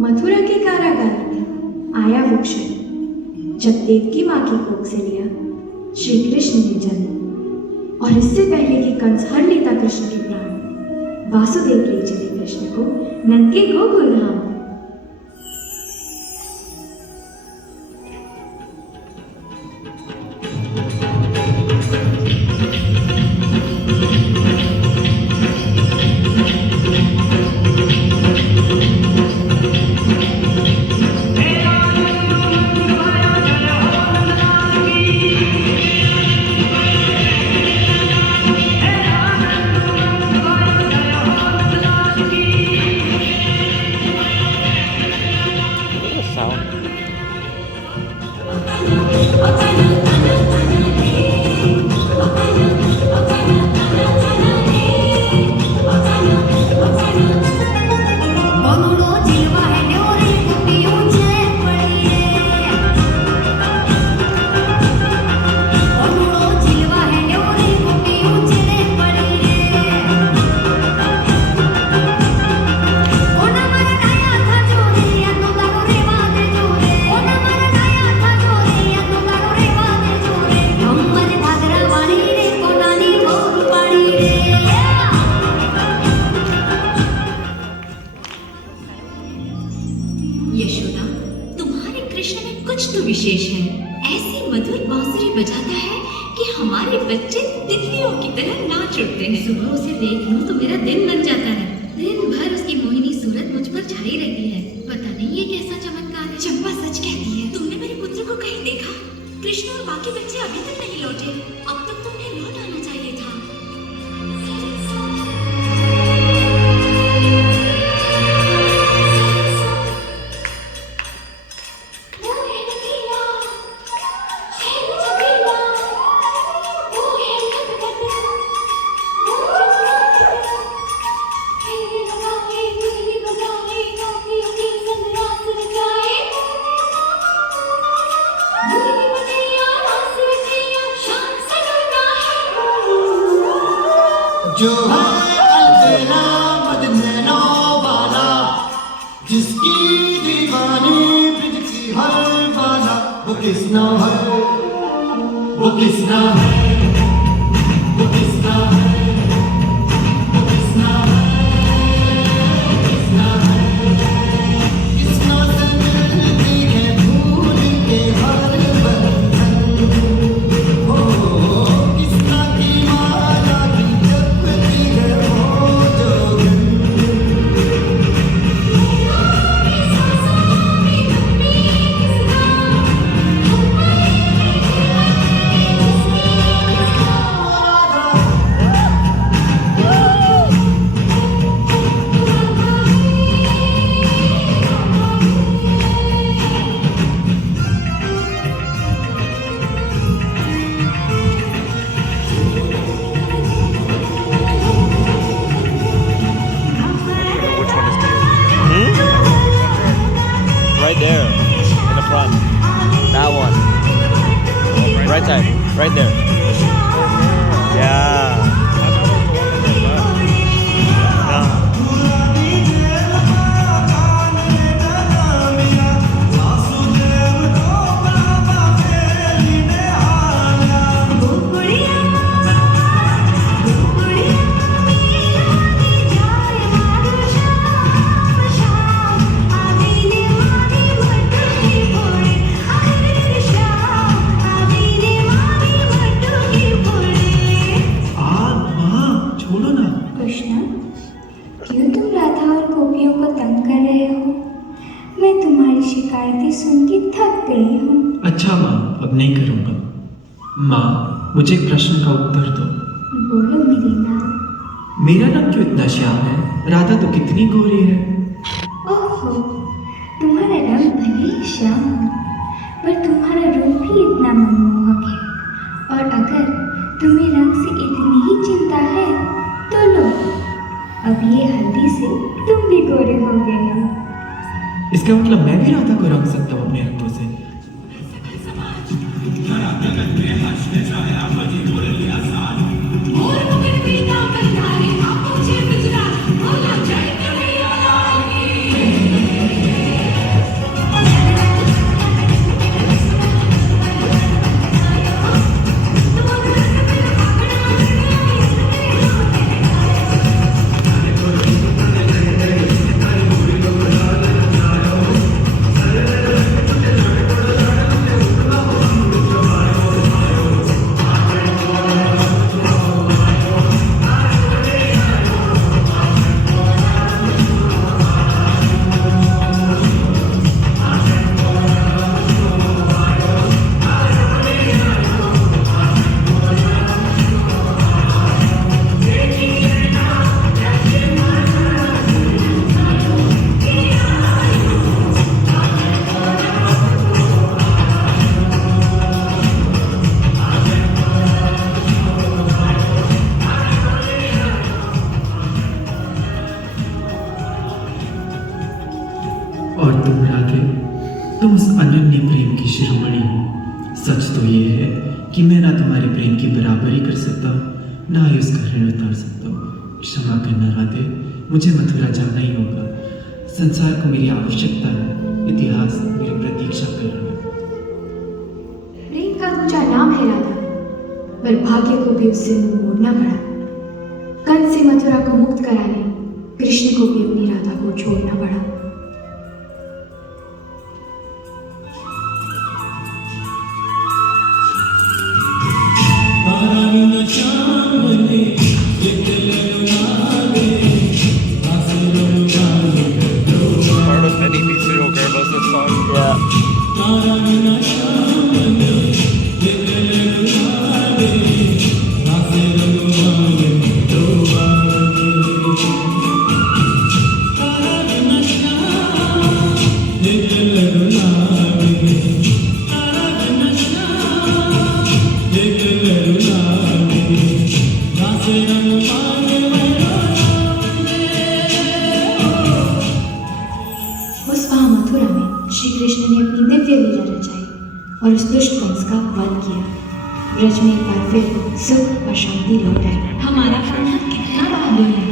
मथुरा के कारागार में आया वो क्षण जब देवकी माँ की कोख से लिया श्री कृष्ण ने जन्म, और इससे पहले कि कंस हर लेता कृष्ण के प्राण, वासुदेव ले चले कृष्ण को नंद के गोकुल धाम। यशोदा, तुम्हारे कृष्ण में कुछ तो विशेष है। ऐसी मधुर बांसुरी बजाता है कि हमारे बच्चे तितलियों की तरह नाच उठते हैं। सुबह उसे देख लूं तो मेरा दिन बन जाता है। दिन भर उसकी मोहिनी सूरत मुझ पर छाई रहती है। पता नहीं ये कैसा चमत्कार है। चंपा सच कहती है। तुमने मेरे पुत्र को कहीं देखा? कृष्ण और बाकी बच्चे अभी तक नहीं लौटे। अब तक तो उन्हें लौट आना चाहिए था। जो है अलबेला बदनैनो वाला, जिसकी दीवानी ब्रिज की हर बाला, वो किसना है, वो किसना है, वो किसना है, वो किसना है, किसना है, किसना से मिलती है फूल के हर बंधन, ओ किसना की माला की जपती है वो जोगन। Right there, in the front. That one. Right side, right there. Yeah. Krishna, क्यों तुम राधा और गोपियों को तंग कर रहे हो? मैं तुम्हारी शिकायतें सुन के थक गई हूँ। अच्छा माँ, अब नहीं करूँगा। माँ, मुझे एक प्रश्न का उत्तर दो। बोलो मेरी नाम। मेरा नाम क्यों इतना श्याम है? राधा तो कितनी गोरी है। ओहो, तुम्हारा रंग भले ही श्याम हो, पर तुम्हारा रूप भी इतना मनमोहक है। और अगर तुम्हें रंग से इतनी ही चिंता है तो लो, अब ये हल्दी से तुम भी गोरे हो गए हो। इसका मतलब मैं भी राधा को रंग सकता हूँ अपने हाथों से। और तुम राधे, तुम उस अनन्य प्रेम की शिरोमणि हो। सच तो ये है कि मैं ना तुम्हारे प्रेम की बराबरी कर सकता हूँ, ना ही उसका ऋण उतार सकता हूँ। क्षमा करना राधे, मुझे मथुरा जाना ही होगा। संसार को मेरी आवश्यकता है, इतिहास मेरी प्रतीक्षा कर रहा है। प्रेम का ऊंचा नाम है राधा, पर भाग्य को भी उससे मुंह मोड़ना पड़ा। कंस से मथुरा को मुक्त कराने कृष्ण को भी अपनी राधा को छोड़ना पड़ा। Part of any musical girl was this song. Yeah. उस वहाँ मथुरा में श्री कृष्ण ने अपनी दिव्य लीला रचाई और उस दुष्ट कंस का वध किया। ब्रज में एक बार फिर सुख और शांति लौट आई। हमारा बंधन कितना बाहुल्य है,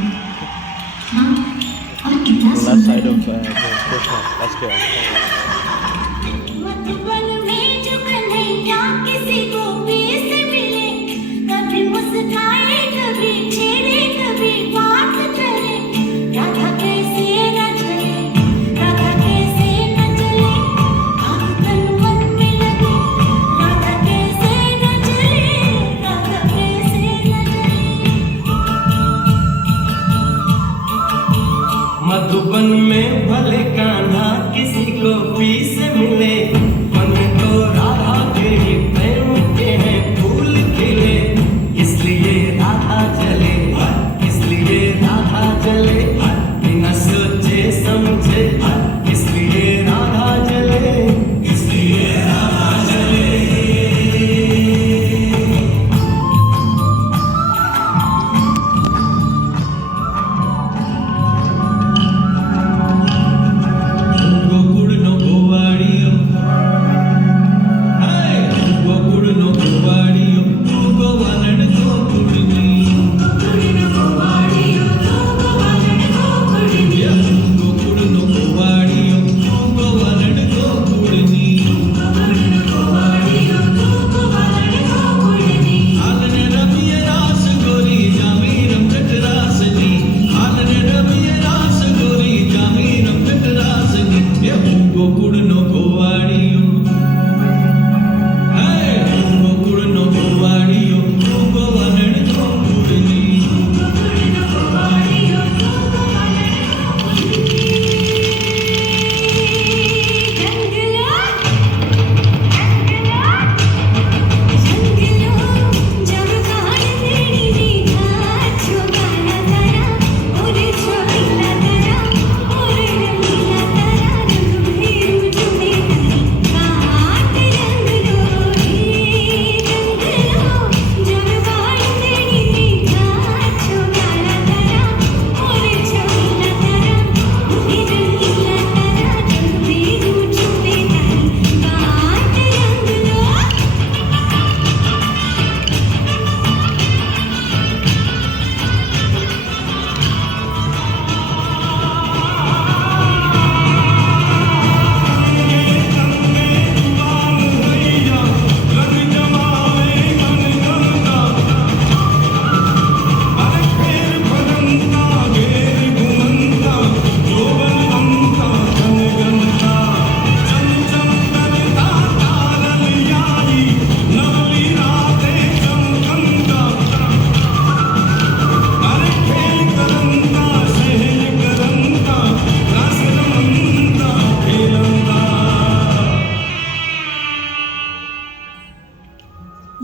हाँ, और कितना Left सुंदर side है। of Krishna. That's good. Madhuban में जो कन्हैया किसी को भी से मिले, कभी मुस्काए कभी छेड़े कभी बात करे। राधा कैसे न चले, राधा कैसे न चले, आँख तन मन में लगे। राधा कैसे न चले, राधा कैसे न चले। मधुबन में भले कान्हा किसी को भी से मिले, मन तो राधा के ही प्रेम के हैं फूल खिले। इसलिए राधा चले, इसलिए राधा चले, बिना सोचे समझे, इसलिए राधा चले, इसलिए राधा चले। गोकुड़ नो गोवाड़ियो, हाय गोकुड़ नो गोवाड़ियो, गोवालन गोकुड़नी। गोकुड़ नो गोवाड़ियो, गोवालन गोकुड़नी। गोकुड़ नो गोवाड़ियो, गोवालन गोकुड़नी। गोकुड़ नो गोवाड़ियो, गोवालन गोकुड़नी। आलने रबिये रास गोरी जामी रमट रासनी। आलने रबिये रास गोरी जामी रमट रासनी। गोकुड़ नो गोवाड़ियो, हाय गोकुड़ नो गोवाड़ियो, गोवालन गोकुड़नी। गोकुड़ नो गोवाड़ियो, गोवालन गोकुड़नी।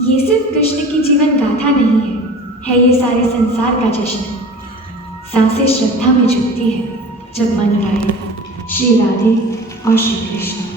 ये सिर्फ कृष्ण की जीवन गाथा नहीं है ये सारे संसार का जश्न। सांसें श्रद्धा में झुकती है जब मन उड़ाए श्री राधे और श्री कृष्ण।